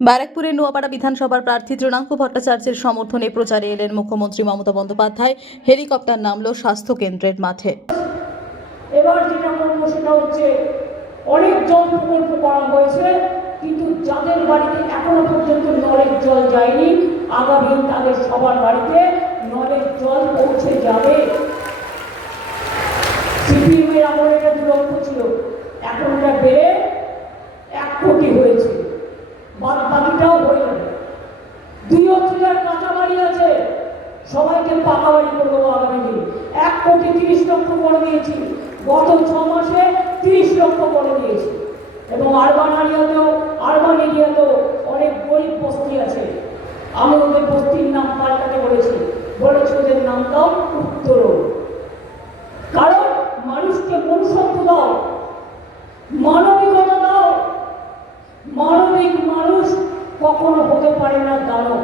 ব্যারাকপুরের নোয়াপাড়া বিধানসভার প্রার্থী তৃণাঙ্ক ভট্টাচার্যের সমর্থনে প্রচারে এলেন মুখ্যমন্ত্রী মমতা বন্দ্যোপাধ্যায়। হেলিকপ্টার নামলো স্বাস্থ্য কেন্দ্রের মাঠে। এবার যেটা করবো সেটা হচ্ছে অনেক জল প্রকল্প করা হয়েছে, কিন্তু যাদের বাড়িতে এখনো পর্যন্ত নলের জল যায়নি, আগামী তাদের সবার বাড়িতে নলের জল পৌঁছে যাবে। সিপিএমের আমলে এটা 2 লক্ষ ছিল, এখন এটা বেড়ে 1 কোটি হয়েছে। বাকিটাও হয়ে যাবে। 2,000 কাঁচা বাড়ি আছে, সবাইকে পাকা বাড়ি করে দেবো আগামী দিন। 1 কোটি 30 লক্ষ করে দিয়েছি, গত 6 মাসে 30 লক্ষ করে দিয়েছি। এবং আরবান এরিয়াতেও অনেক গরিব বস্তি আছে, আমি ওদের বস্তির নাম পাল্টাতে বলেছি ওদের নাম দাও উত্তর। কারণ মানুষকে মনুষ্যত্ব দাও, মানবিকতা দাও। মানবিক মানুষ কখনো হতে পারে না দানব।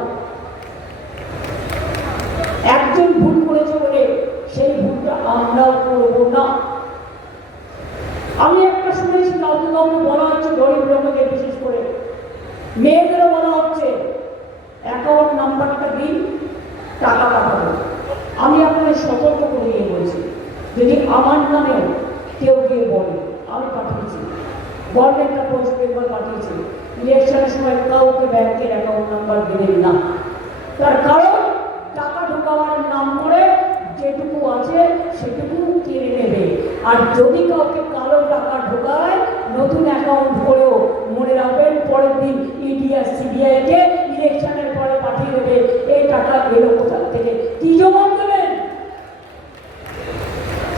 একজন ভুল করেছে বলে সেই ভুলটা আমরাও করবো না। আমি একটা শুনেছি কাউকে বলা হচ্ছে, গরিব লোকদের বিশেষ করে মেয়েদেরও বলা হচ্ছে অ্যাকাউন্ট নাম্বারটা দিন, টাকা পাঠাবো। আমি আপনাদের সতর্ক করে দিয়ে বলছি, যদি আমার নামেও কেউ গিয়ে বলে, আমি পাঠিয়েছি, গভর্নমেন্টটা পোস্ট পেপার পাঠিয়েছি, ইলেকশনের সময় কাউকে ব্যাংকের অ্যাকাউন্ট নাম্বার দেবেন না। তার কারণ টাকা ঢোকাবার নাম করে যেটুকু আছে সেটুকু কেড়ে নেবে। আর যদি কাউকে কালো টাকা ঢোকায়, নতুন অ্যাকাউন্ট করেও মনে রাখবেন, পরের দিন ইডি আর সিবিআইকে ইলেকশনের পরে পাঠিয়ে দেবে এই টাকা এলো কোথা থেকে, কি জবাব দেবেন?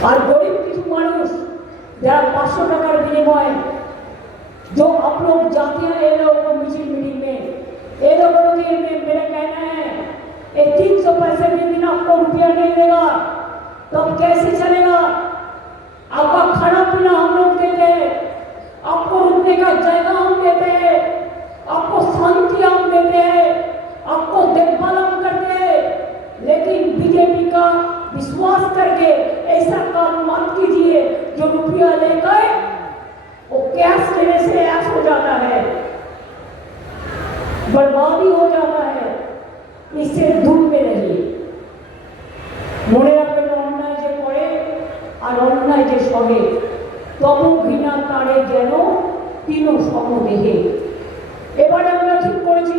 আর গরিব কিছু মানুষ যারা 500 টাকার বিনিময়ে जो आप लोग जाते हैं ये लोग मीटिंग में, ये लोगों के मेरा कहना है ये 300 पैसे के दिन आपको रुपया नहीं देगा तो अब कैसे चलेगा? आपका खाना पीना हम लोग देते हैं, आपको रुकने का जगह हम देते हैं, आपको शांति हम देते हैं, आपको देखभाल हम करते हैं। लेकिन बीजेपी का विश्वास करके ऐसा काम मत कीजिए जो रुपया लेकर वो कैश लेने से ऐश हो जाता है, बर्बादी हो जाता है। इससे दूर में रहिए। মনে রাখবেন, অন্যায় যে করে আর অন্যায় যে সহে, তব ঘৃণা তারে যেন তিন সমদেহে। এবারে আমরা ঠিক করেছি